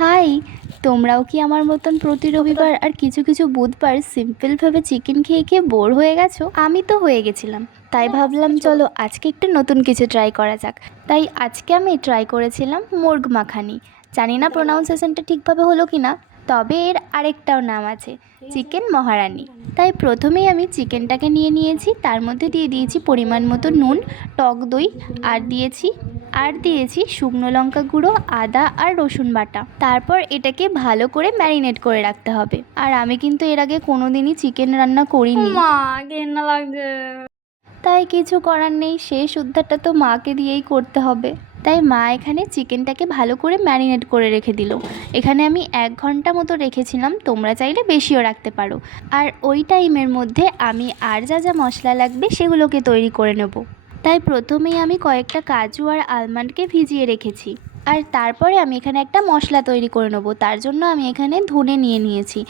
High, তোমরাও কি আমার মতন প্রতি রবিবার আর কিছু কিছু বুধবার সিম্পলভাবে চিকেন খেয়ে খেয়ে বোর হয়ে গেছো? আমি তো হয়ে গেছিলাম। তাই ভাবলাম, চলো আজকে একটু নতুন কিছু ট্রাই করা যাক। তাই আজকে আমি ট্রাই করেছিলাম মুরগ মাখানি। জানি না প্রোনাউন্সিয়েশনটা ঠিকভাবে হলো কি না তবে এর আরেকটাও নাম আছে, চিকেন মহারানি। তাই প্রথমেই আমি চিকেনটাকে নিয়ে নিয়েছি, তার মধ্যে দিয়ে দিয়েছি পরিমাণ মতো নুন, টক দই, আর দিয়েছি আর দিয়েছি শুকনো লঙ্কা গুঁড়ো আদা আর রসুন বাটা। তারপর এটাকে ভালো করে ম্যারিনেট করে রাখতে হবে। আর আমি কিন্তু এর আগে কোনোদিনই চিকেন রান্না করিনি। তাই কিছু করার নেই শেষ উদ্ধারটা তো মাকে দিয়েই করতে হবে। তাই মা এখানে চিকেনটাকে ভালো করে ম্যারিনেট করে রেখে দিল। এখানে আমি এক ঘণ্টা মতো রেখেছিলাম তোমরা চাইলে বেশিও রাখতে পারো। আর ওই টাইমের মধ্যে আমি আর যা যা মশলা লাগবে সেগুলোকে তৈরি করে নেব। তাই প্রথমেই আমি কয়েকটা কাজু আর আলমন্ডকে ভিজিয়ে রেখেছি। আর তারপরে আমি এখানে একটা মশলা তৈরি করে নেব। তার জন্য আমি এখানে ধনে নিয়ে নিয়েছি।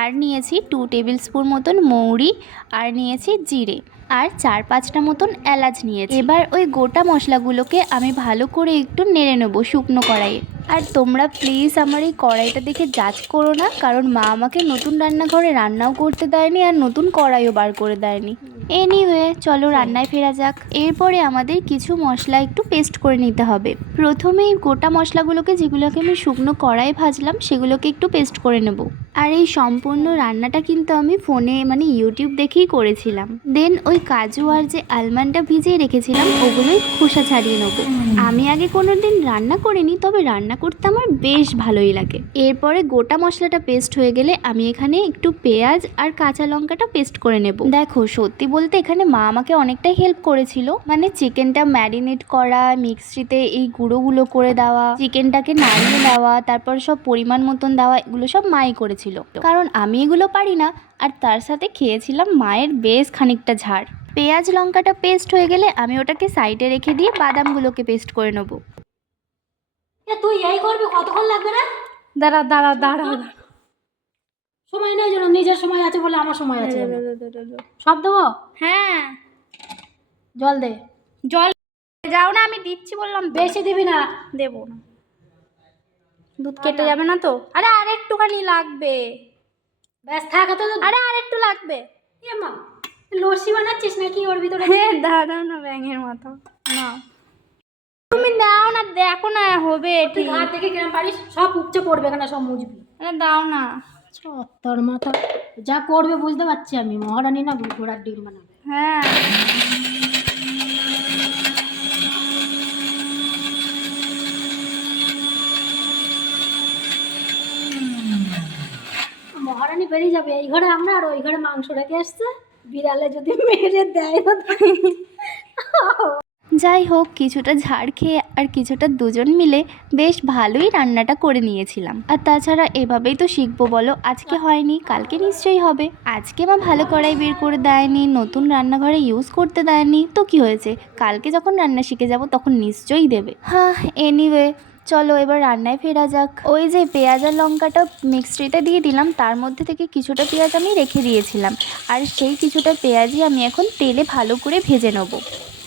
আর নিয়েছি টু টেবিল স্পুন মতন মৌরি আর নিয়েছি জিরে। আর চার পাঁচটা মতন এলাচ নিয়েছি। এবার ওই গোটা মশলাগুলোকে আমি ভালো করে একটু নেড়ে নেব শুকনো কড়াইয়ে। আর তোমরা প্লিজ আমার এই কড়াইটা দেখে জাজ করো না, কারণ মা আমাকে নতুন রান্নাঘরে রান্নাও করতে দেয়নি আর নতুন কড়াইও বার করে দেয়নি। এনিওয়ে চলো রান্নায় ফেরা যাক। এরপরে আমাদের কিছু মশলা একটু পেস্ট করে নিতে হবে। প্রথমেই গোটা মশলাগুলোকে যেগুলোকে আমি শুকনো কড়াই ভাজলাম, সেগুলোকে একটু পেস্ট করে নেব। আর এই সম্পূর্ণ রান্নাটা কিন্তু আমি ফোনে মানে ইউটিউব দেখেই করেছিলাম। দেন ওই কাজু আর যে আলমন্ডটা ভিজিয়ে রেখেছিলাম, ওগুলোই খোসা ছাড়িয়ে নেব। আমি আগে কোনো দিন রান্না করিনি, তবে রান্না করতে আমার বেশ ভালোই লাগে। এরপরে গোটা মশলাটা পেস্ট হয়ে গেলে আমি এখানে একটু পেঁয়াজ আর কাঁচা লঙ্কাটা পেস্ট করে নেব। দেখো, সত্যি বলতে এখানে মা আমাকে অনেকটাই হেল্প করেছিল। মানে চিকেনটা ম্যারিনেট করা, মিক্সিতে এই গুঁড়োগুলো করে দেওয়া চিকেনটাকে নাড়িয়ে দেওয়া তারপর সব পরিমাণ মতন দেওয়া, এগুলো সব মাই করেছিল। কারণ আমি এগুলো পারি না আর তার সাথে খেয়েছিলাম মায়ের বেশ খানিকটা ঝাড়। পেঁয়াজ লঙ্কাটা পেস্ট হয়ে গেলে আমি ওটাকে সাইডে রেখে দিয়ে বাদামগুলোকে পেস্ট করে নেব। এ তুই এই করবি? কতক্ষণ লাগবে না দাঁড়া দাঁড়া দাঁড়া। সময় নেই নিজের সময় আছে বলে আমার সময় আছে। সব দেবো? হ্যাঁ। জল দে। জল যাও না আমি দিচ্ছি বললাম বেশি দিবি না। দেবো না। দুধ কেটে যাবে না তো? আরে আর একটুখানি লাগবে। ব্যাস থাক তো আরে আর একটু লাগবে। এ মা লস্যি বানাচ্ছিস নাকি ওর ভিতরে? হ্যাঁ দাঁড়াও না ব্যাঙের মতো। না। তুমি দাও না দেখো না হবে ঠিক। ঘাট থেকে কিরম পারিস? সব উপচে পড়বে কেন সব মুজবি। আরে দাও না। তোর মাথা যা করবে বুঝতে পারছি আমি মহারানী না ঘোড়ার ডিম বানাবে। হ্যাঁ মহারানী বেরিয়ে যাবে, এই ঘরে আমরা আর ওই ঘরে মাংস রেখে আসছে। বিড়ালে যদি মেরে দেয় যাই হোক, কিছুটা ঝাড় খেয়ে আর কিছুটা দুজন মিলে বেশ ভালোই রান্নাটা করে নিয়েছিলাম। আর তাছাড়া এভাবেই তো শিখব বলো, আজকে হয়নি, কালকে নিশ্চয়ই হবে। আজকে মা ভালো কড়াই বের করে দেয়নি, নতুন রান্নাঘরে ইউজ করতে দেয়নি। তো কি হয়েছে? কালকে যখন রান্না শিখে যাব, তখন নিশ্চয়ই দেবে। হ্যাঁ এনিওয়ে চলো এবার রান্নায় ফেরা যাক। ওই যে পেঁয়াজ আর লঙ্কাটা মিক্সিতে দিয়ে দিলাম, তার মধ্যে থেকে কিছুটা পেঁয়াজ আমি রেখে দিয়েছিলাম। আর সেই কিছুটা পেঁয়াজই আমি এখন তেলে ভালো করে ভেজে নেব।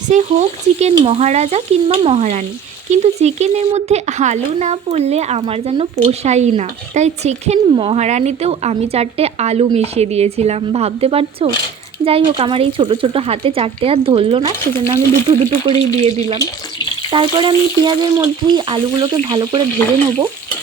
সে হোক চিকেন মহারাজা কিংবা মহারানী, কিন্তু চিকেনের মধ্যে আলু না পড়লে আমার যেন পোষাই না। তাই চিকেন মহারানিতেও আমি চারটে আলু মিশিয়ে দিয়েছিলাম, ভাবতে পারছ? যাই হোক, আমার এই ছোট ছোট হাতে চারটে আর ধরলো না, সেজন্য আমি দুটো দুটো করেই দিয়ে দিলাম। তারপরে আমি পেঁয়াজের মধ্যেই আলুগুলোকে ভালো করে ভেজে নেব।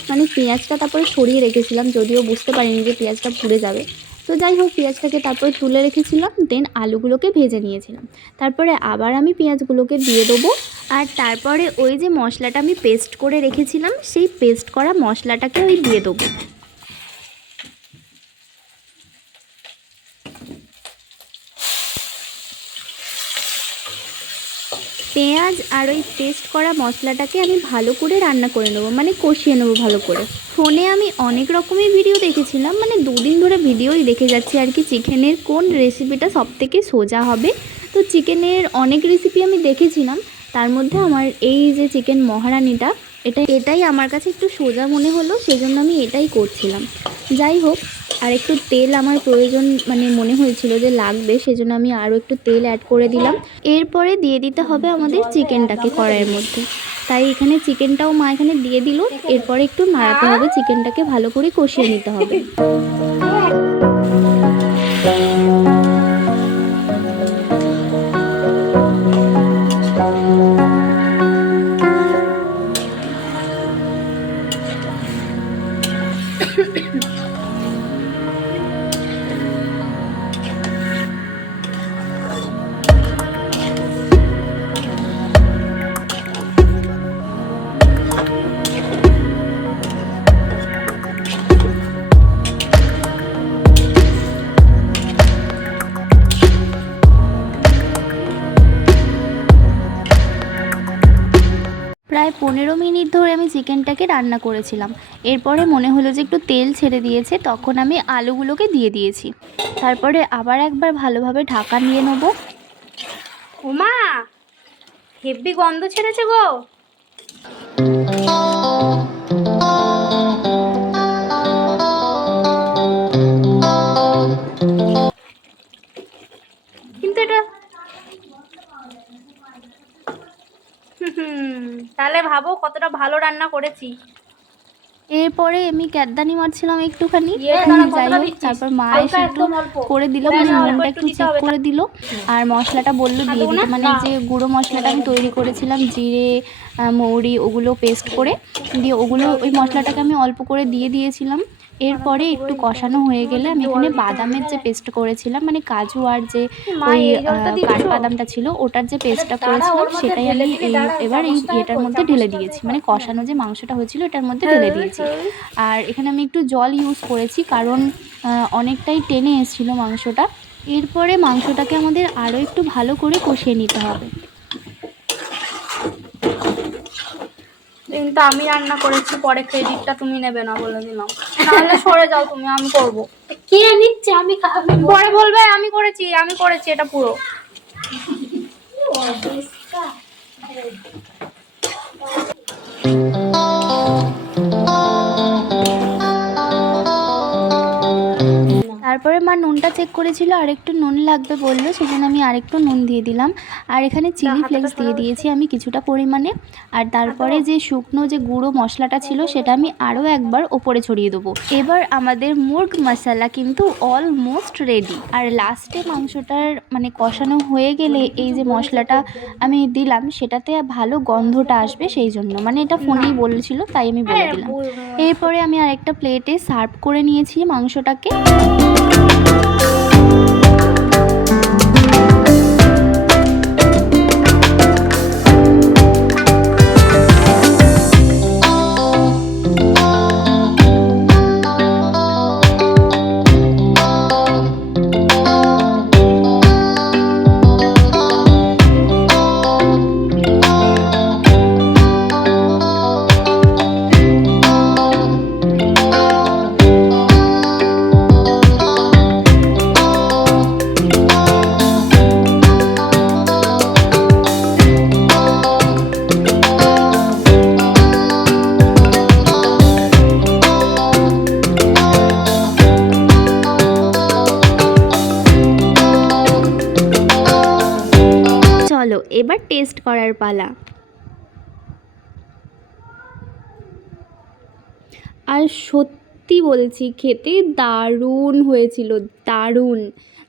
মানে পেঁয়াজটা তারপরে সরিয়ে রেখেছিলাম, যদিও বুঝতে পারিনি যে পেঁয়াজটা পুড়ে যাবে। তো যাই হোক, পেঁয়াজটাকে তারপরে তুলে রেখেছিলাম দেন আলুগুলোকে ভেজে নিয়েছিলাম। তারপরে আবার আমি পেঁয়াজগুলোকে দিয়ে দেবো। আর তারপরে ওই যে মশলাটা আমি পেস্ট করে রেখেছিলাম, সেই পেস্ট করা মশলাটাকে ওই দিয়ে দেবো। পেঁয়াজ আর ওই পেস্ট করা মশলাটাকে আমি ভালো করে রান্না করে নেব মানে কষিয়ে নেব ভালো করে। ফোনে আমি অনেক রকমের ভিডিও দেখেছিলাম মানে দুদিন ধরে ভিডিওই দেখে যাচ্ছি আর কি চিকেনের কোন রেসিপিটা সব থেকে সোজা হবে। তো চিকেনের অনেক রেসিপি আমি দেখেছিলাম, তার মধ্যে আমার এই যে চিকেন মহারানিটা, এটা, এটাই আমার কাছে একটু সোজা মনে হলো, সেজন্য আমি এটাই করছিলাম। যাই হোক আর একটু তেল আমার প্রয়োজন মানে মনে হয়েছিল যে লাগবে, সেজন্য আমি আরও একটু তেল অ্যাড করে দিলাম। এরপরে দিয়ে দিতে হবে আমাদের চিকেনটাকে কড়াইয়ের মধ্যে। তাই এখানে চিকেনটাও মা এখানে দিয়ে দিল, এরপরে একটু নাড়াতে হবে, চিকেনটাকে ভালো করে কষিয়ে নিতে হবে। পনেরো মিনিট ধরে আমি চিকেনটাকে রান্না করেছিলাম। এরপরে মনে হলো যে একটু তেল ছেড়ে দিয়েছে, তখন আমি আলুগুলোকে দিয়ে দিয়েছি। তারপরে আবার একবার ভালোভাবে ঢাকা নিয়ে নেব। ওমা, হেব্বি গন্ধ ছেড়েছে গো। ভালো রান্না করেছি। এরপরে আমি ক্যাদানি মারছিলাম একটুখানি। যাই হোক তারপর মা এসে একটু করে দিল হ্যাঁ, মানে নুনটা একটু চেক করে দিল। আর মশলাটা বলল দিয়ে দিতে মানে যে গুঁড়ো মশলাটা আমি তৈরি করেছিলাম জিরে মৌরি ওগুলো পেস্ট করে দিয়ে ওগুলো ওই মশলাটাকে আমি অল্প করে দিয়ে দিয়েছিলাম। এরপরে একটু কষানো হয়ে গেলে আমি এখানে বাদামের যে পেস্ট করেছিলাম মানে কাজু আর যে ওই কাঠবাদামটা ছিল ওটার যে পেস্টটা করেছিলাম সেটাই আমি এবার এই এটার মধ্যে ঢেলে দিয়েছি মানে কষানো যে মাংসটা হয়েছিল এটার মধ্যে ঢেলে দিয়েছি। আর এখানে আমি একটু জল ইউজ করেছি কারণ অনেকটাই টেনে এসেছিল মাংসটা। এরপরে মাংসটাকে আমাদের আরও একটু ভালো করে কষিয়ে নিতে হবে। কিন্তু আমি রান্না করেছি পরে ক্রেডিটটা তুমি নেবে না বলে দিলাম। নাহলে সরে যাও তুমি আমি করব। কে নিচ্ছে? আমি পরে বলবে আমি করেছি আমি করেছি এটা পুরো। তারপরে মা নুনটা চেক করেছিল আর একটু নুন লাগবে বলল সেজন্য আমি আরেকটু নুন দিয়ে দিলাম। আর এখানে চিলি ফ্লেক্স দিয়ে দিয়েছি আমি কিছুটা পরিমাণে। আর তারপরে যে শুকনো যে গুঁড়ো মশলাটা ছিল সেটা আমি আরও একবার ওপরে ছড়িয়ে দেবো। এবার আমাদের মুরগ মশলা কিন্তু অলমোস্ট রেডি আর লাস্টে মাংসটার মানে কষানো হয়ে গেলে এই যে মশলাটা আমি দিলাম সেটাতে ভালো গন্ধটা আসবে সেই জন্য। মানে এটা ফোনেই বলেছিল তাই আমি বলে দিলাম। এরপরে আমি আরেকটা প্লেটে সার্ভ করে নিয়েছি মাংসটাকে। thank you চলো, এবার টেস্ট করার পালা। আর সত্যি বলছি, খেতে দারুণ হয়েছিল, দারুণ।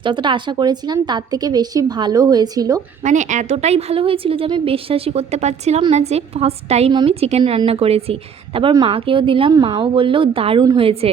যতটা আশা করেছিলাম, তার থেকে বেশি ভালো হয়েছিল। মানে এতটাই ভালো হয়েছিল যে আমি বিশ্বাসই করতে পারছিলাম না যে ফার্স্ট টাইম আমি চিকেন রান্না করেছি। তারপর মাকেও দিলাম, মাও বলল, দারুণ হয়েছে।